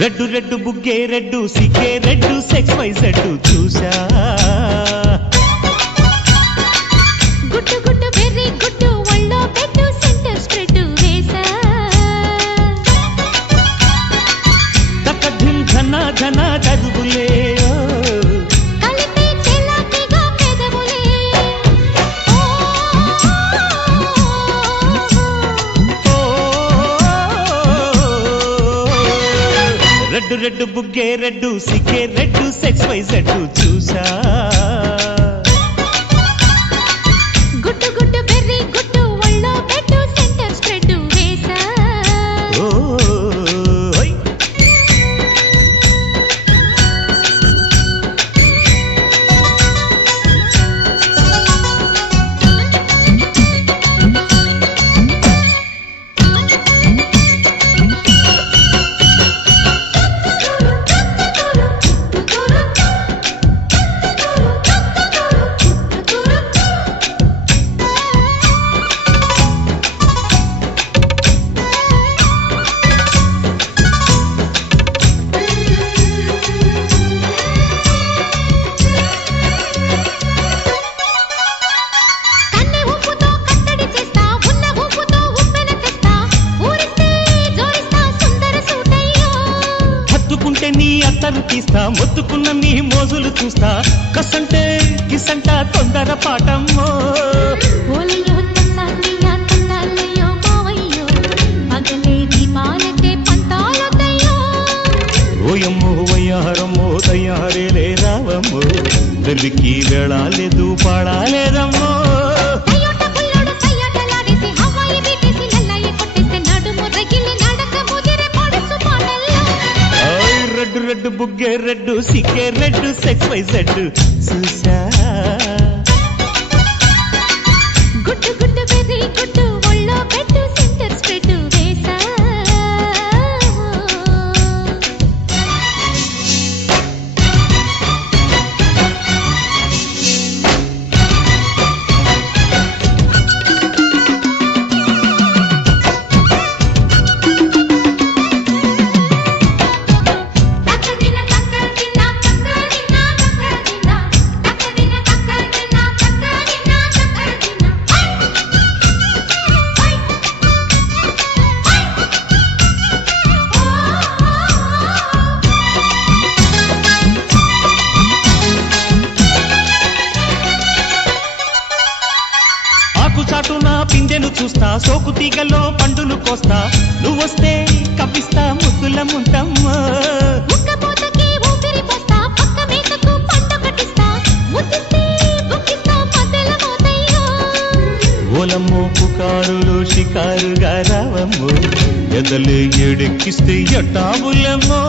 red red బుగ్గే red సిగ్గే red sexy Z చూసా గుట్టు గుట్టు వెర్రి గుట్టు ఒళ్ళో పెట్టు సెంటర్ స్ప్రెడ్ వేసా తక్క ధిం ధన ధన దరువులే కలిపి చెలాకిగా పెదవులే రెడ్డు రెడ్డు బుగ్గే రెడ్డు సిగ్గే రెడ్డు సెక్స్ వై జెడ్డు చూసా గుట్టు గుట్టు వెర్రి గుట్టు ఒళ్ళో పెట్టు సెంటర్ స్ప్రెడ్ వేసా నీ అత్తరు తీస్తా మొత్తుకున్న నీ మోజులు చూస్తా కసంటే కిసంట తొందర పాటమ్మో ఓలయ్యో తన్నాలియా తన్నాలయ్యో మావయ్యో పగలే దీపాలకే పంతాలొద్దయ్యో ఓయమ్మో వయ్యారమ్మో తయ్యారేలే రావమ్మో వెలికి వేళాలేదు పాడాలేదమ్మో అయ్యోట పుల్లోడు సయ్యాటలాడేసి హవాయి బీటేసి లల్లయి కొట్టేస్తే నడుము రగిలి నడక ముదిరే పొడుసు పాటల్లో రెడ్డు రెడ్డు బుగ్గే రెడ్డు సిగ్గే రెడ్డు సెక్స్ వై జెడ్డు చూసా గుట్టు గుట్టు వెర్రి గుట్టు ఒళ్ళో పెట్టు సెంటర్ స్ప్రెడ్ వేసా చాటున పిందెను చూస్తా సోకు తీగలో పండులు కోస్తా నువ్వొస్తే కప్పిస్తా ముద్దుల ముంటమ్మా ఉక్కపోతకి ఊపిరి పోస్తా పక్క మేకకు పంట కట్టిస్తా ముద్దిస్తే బుక్కిస్తా మధ్యల మోతయ్యో ఓలమ్మో పుకారులు షికారుగా రావమ్మో ఎదలు ఎడెక్కిస్తే ఎట్టాబులమ్మో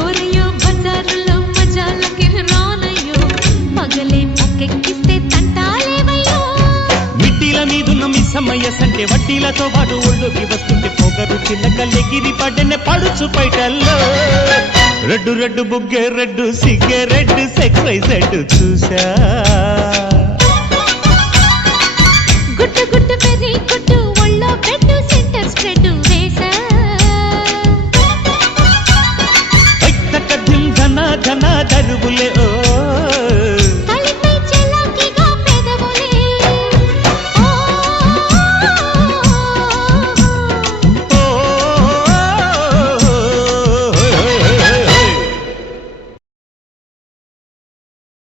ఓరయ్యో బజారులో మజాలకి రానయ్యో పగలే పక్కెక్కిస్తే తంటాలేవయ్యో మిట్టిల మీదున్న మిస్సమ్మయ్య సంటే వడ్డీలతో పాటు ఒళ్ళోకి వస్తుంటే పొగరు చిన్నకల్లెగిరి పడ్డనే పడుచు పైటల్లో రెడ్డు రెడ్డు బుగ్గే రెడ్డు సిగ్గే రెడ్డు సెక్స్ వై జెడ్డు చూసా